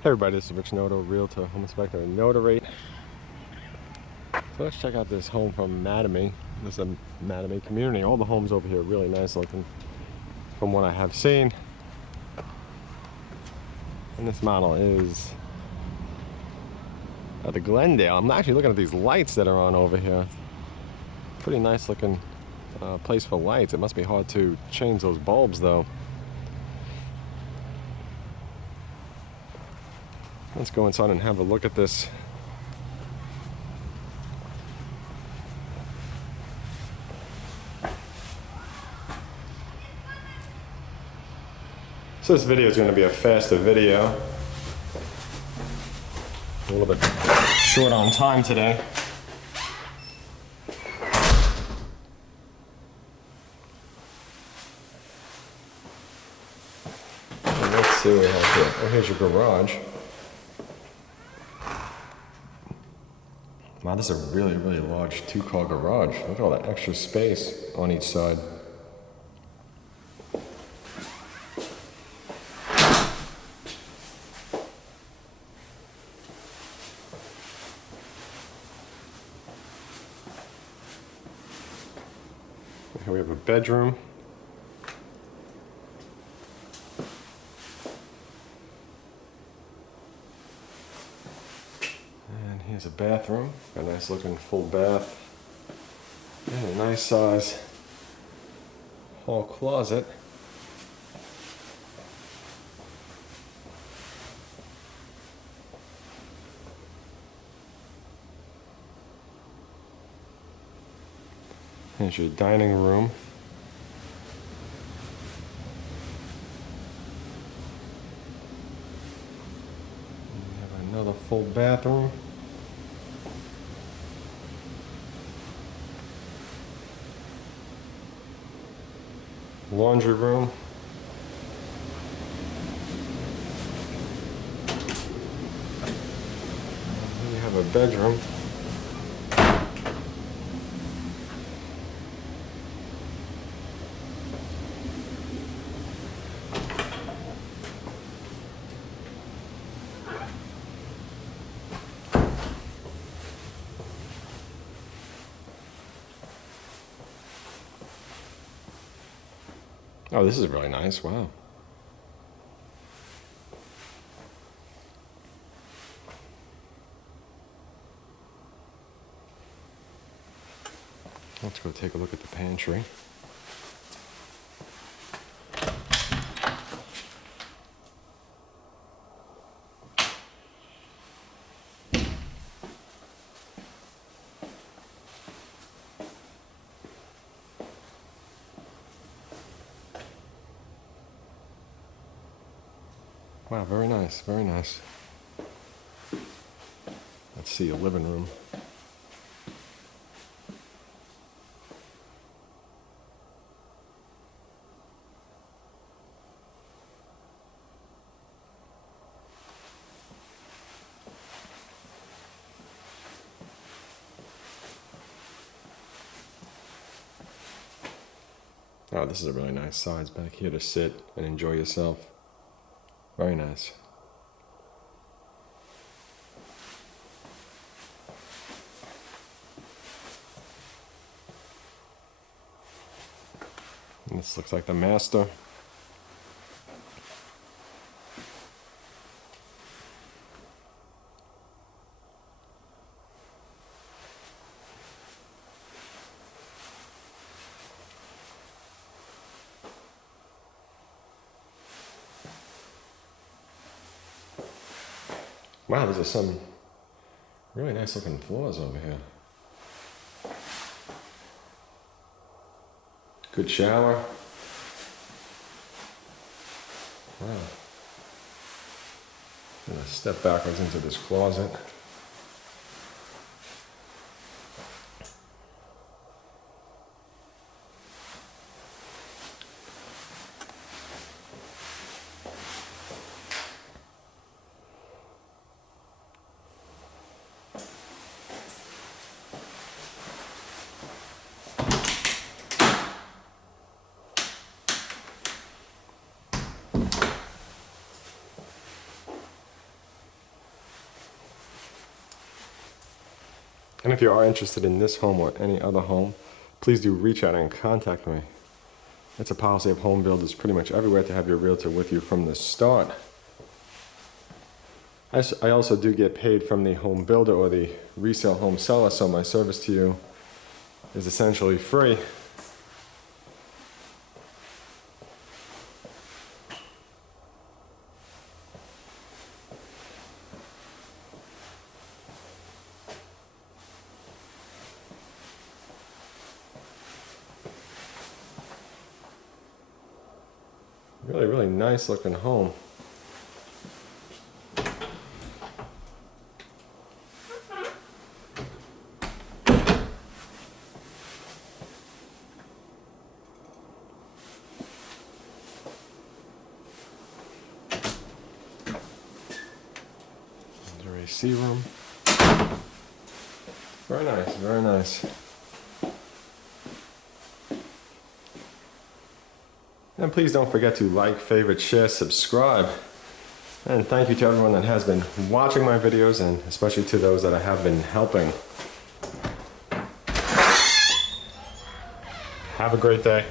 Hey everybody, this is Rich Noto, Realtor, Home Inspector, and Notary. So let's check out this home from Mattamy. This is a Mattamy community. All the homes over here are really nice looking from what I have seen. And this model is at the Glendale. I'm actually looking at these lights that are on over here. Pretty nice looking place for lights. It must be hard to change those bulbs though. Let's go inside and have a look at this. So this video is going to be a faster video. A little bit short on time today. And let's see what we have here. Oh, here's your garage. Wow, this is a really, really large two-car garage. Look at all that extra space on each side. Here we have a bedroom. And here's a bathroom. Got a nice looking full bath. And a nice size hall closet. Here's your dining room. And we have another full bathroom. Laundry room. And then you have a bedroom. Oh, this is really nice. Wow. Let's go take a look at the pantry. Wow, very nice, very nice. Let's see a living room. Oh, this is a really nice size back here to sit and enjoy yourself. Very nice. And this looks like the master. Wow, there's some really nice looking floors over here. Good shower. Wow. I'm gonna step backwards into this closet. And if you are interested in this home or any other home, please do reach out and contact me. It's a policy of home builders pretty much everywhere to have your realtor with you from the start. I also do get paid from the home builder or the resale home seller, so my service to you is essentially free. Really, really nice looking home. There's AC room. Very nice, very nice. And please don't forget to like, favorite, share, subscribe. And thank you to everyone that has been watching my videos, and especially to those that I have been helping. Have a great day.